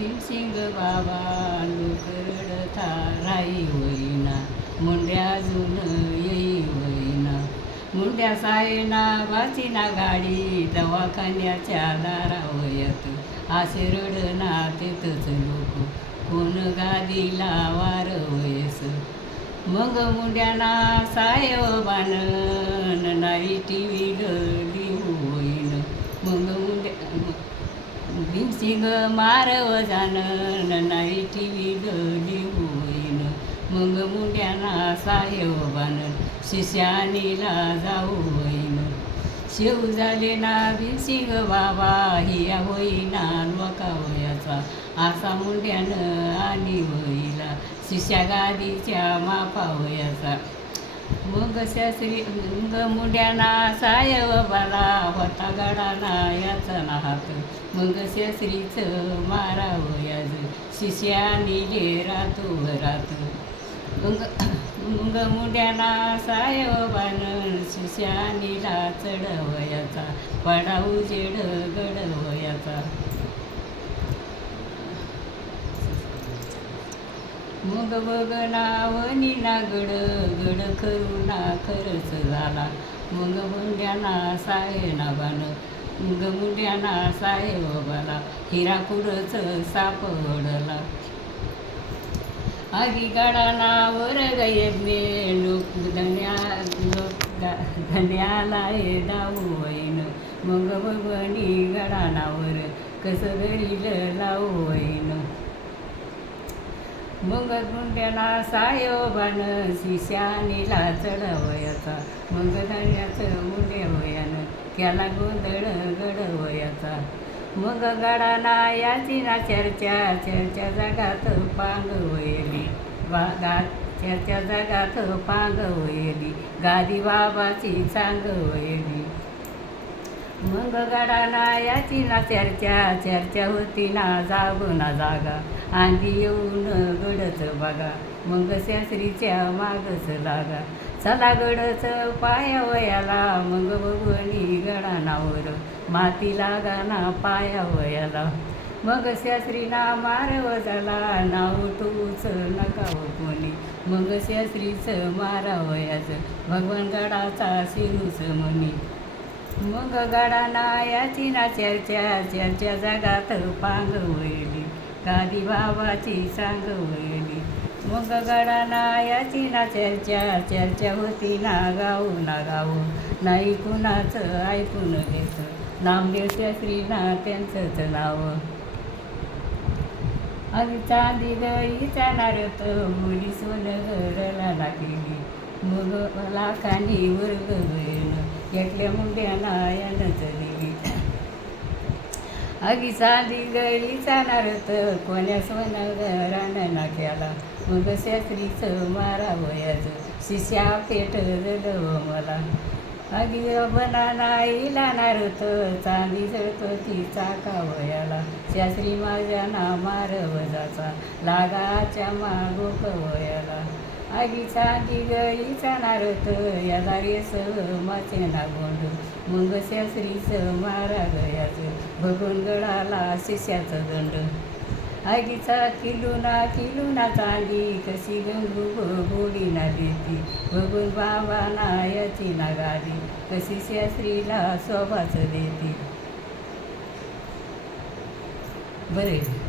भीमसिंग बाबा लुकरडता थाराई होईना मुंड्या अजून येई होईना. मुंड्या सायना वाचिना गाडी दवाखान्याच्या दारावयात. असे रडना तिथंच लोक कोण गादीला वार वयस मग मुंड्याना साहेबान नाही टी व्ही लिहू होईन मग मुंड्या भीमसिंग मारव जाणं नाही टी व्ही होईन. मग मुंड्याना साहेबान शिष्यानीला जाऊ होईन शेव झाले ना भीमसिंग बाबा हिया होईना लोका वयाचा. असा मुंड्यानं आणि होईला शिष्या गादीच्या मापा वयाचा. मग शास्त्री मग मुंड्याना साहेबाला होता गडाना याचा नाहात मग शास्त्रीचं मारावं याज शिष्यानी रातो रात. मुंग मग मुंड्याना साहेबान शिष्यानीला चढवयाचा पडाऊ जेड गडवयाचा मग बघ नावनी ना गड गड करुणा खरंच झाला. मग मुंड्याना साहेना बान मग मुंड्याना साहेबाला बाबाला कुडच सापडला. आगी गाडाना गये गयज्ञे लोक धन्या लोक धन्याला हे दाऊ वैन. मग बघणी गडानावर कसं घरी लावू वैन. मग गुंड्याला सायोबान शिष्यानीला चढवयाचा मग धन्याचं मुंडे वयानं त्याला गोंधळ गडवयाचा मग गडाना याची ना चर्चा चर्चा जगात पांग वयली गात चर्चा जगात पांग वयली गादी बाबाची चांग वयली मग गडाना याची ना चर्चा चर्चा होती ना जागो ना जागा. आधी येऊन गडच बघा मग शास्त्रीच्या मागच लागा. चला गडच पाया वयाला मग बघणी गडानावर माती लागा ना पाया वयाला. मग शास्त्रीना मारव झाला नाव तूच नका हो कोणी. मग शास्त्रीचं मारावयाचं भगवान गडाचा शिरूच म्हणी मग गाडाना नायाची ना चर्चा चर्चा जगात पांग होईली गादी बाबाची सांग वयली मग गाडाना नायाची ना चर्चा चर्चा होती ना गाऊ ना गाऊ नाही कुणाचं ऐकून घेत. नामदेव शास्त्री ना त्यांचंच नाव. आधी चांदी गईचा तो मुली सोनं घरला लागली. मग लाखांनी वर्ग होईल घेतल्या मुंड्याना यानं चली अगी चांदी गईचा नारत कोण्यास सोनं नाक्याला. मग शास्त्रीचं मारावयाचं शिष्या पेट जळव मला. अगी बना नाही नारत चांदी जळतो ती चाकावयाला शास्त्री माझ्या ना मारवजाचा लागाच्या मागो कवयाला आगीचा चांदी गईचा नारत याला रेस माचे ना गोंड मग शास्त्रीचं मारा याचं भगून गळाला शिष्याचं दंड. आगीचा किलुना किलुना चांदी कशी गंगू गोडी ना देती बघून बाबा ना याची ना गादी कशी शास्त्रीला शोभाच देती. बरे.